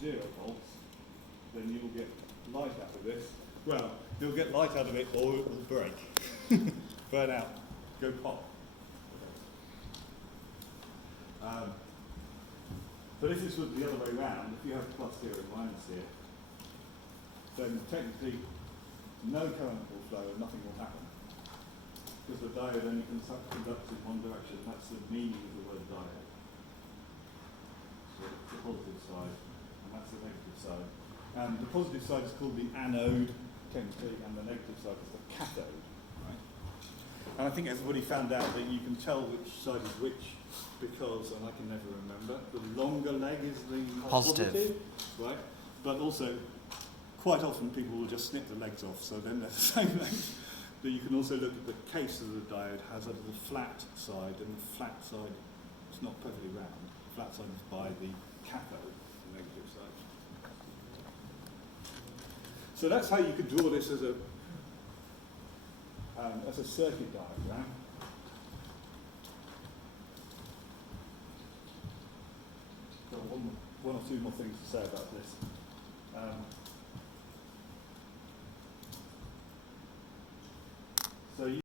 0 volts, then you'll get light out of this. Well, you'll get light out of it or it will break. Burn out, go pop. But if this was the other way around, if you have plus here and minus here, then technically no current will flow and nothing will happen. Because the diode only conducts in one direction. That's the meaning of the word diode. So it's the positive side, and that's the negative side. And the positive side is called the anode, technically, and the negative side is the cathode. Right? And I think everybody found out that you can tell which side is which because, and I can never remember, the longer leg is the positive, right? But also, quite often people will just snip the legs off, so then they're the same length. But you can also look at the case of the diode has a little flat side, and the flat side is not perfectly round. The flat side is by the cathode, the negative side. So that's how you could draw this as a circuit diagram. Got one or two more things to say about this. So you